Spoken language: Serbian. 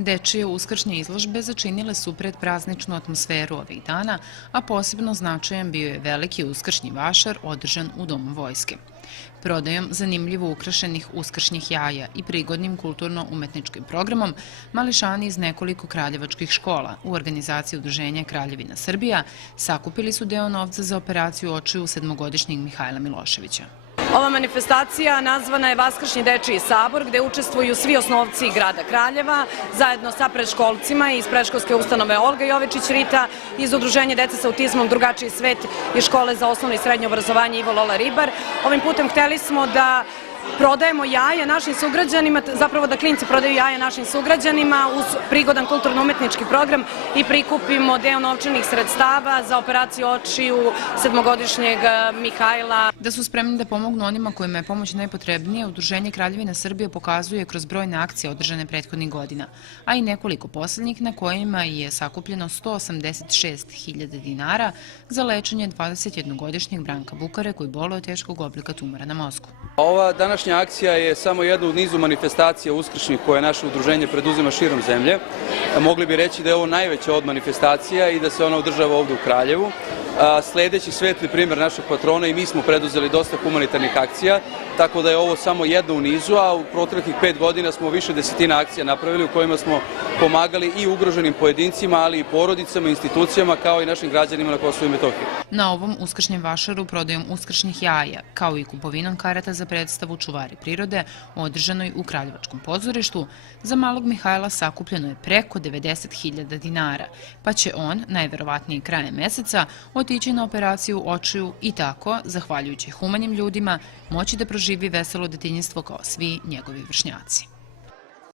Dečije uskršnje izložbe začinile su predprazničnu atmosferu ovih dana, a posebno značajan bio je veliki uskršnji vašar održan u Domu vojske. Prodajom zanimljivo ukrašenih uskršnjih jaja i prigodnim kulturno-umetničkim programom, mališani iz nekoliko kraljevačkih škola u organizaciji Udruženja Kraljevina Srbija sakupili su deo novca za operaciju očiju sedmogodišnjeg Mihajla Miloševića. Ova manifestacija nazvana je Vaskršnji dečiji sabor, gde učestvuju svi osnovci grada Kraljeva, zajedno sa predškolcima iz predškolske ustanove Olga Jovičić-Rita, iz Udruženja dece sa autizmom Drugačiji svet i škole za osnovno i srednje obrazovanje Ivo Lola Ribar. Ovim putem hteli smo da prodajemo jaja našim sugrađanima, zapravo da klinci prodaju jaja našim sugrađanima uz prigodan kulturno-umetnički program i prikupimo deo novčanih sredstava za operaciju očiju sedmogodišnjeg Mihajla. Da su spremni da pomognu onima kojima je pomoć najpotrebnija, Udruženje Kraljevina Srbije pokazuje kroz brojne akcije održane prethodnih godina, a i nekoliko poslednjih na kojima je sakupljeno 186.000 dinara za lečenje 21-godišnjeg Branka Bukare koji boluje od teškog oblika tumora na mozgu. Ova današnja akcija je samo jedna u nizu manifestacija uskršnjih koje naše udruženje preduzima širom zemlje. Mogli bi reći da je ovo najveća od manifestacija i da se ona održava ovde u Kraljevu. Sledeći svetli primer našeg patrona i mi smo preduzeli dosta humanitarnih akcija, tako da je ovo samo jedna u nizu, a u proteklih 5 godina smo više desetina akcija napravili u kojima smo pomagali i ugroženim pojedincima, ali i porodicama, institucijama, kao i našim građanima na Kosovu i Metohiji. Na ovom uskršnjem vašaru prodajom uskršnjih jaja, kao i kupovinom karata za predstavu Čuvari prirode, održanoj u Kraljevačkom pozorištu, za malog Mihajla sakupljeno je preko 90.000 dinara, pa će on, najverovatnije krajem meseca, otići na operaciju očiju i tako, zahvaljujući humanim ljudima, moći da proživi veselo detinjstvo kao svi njegovi vršnjaci.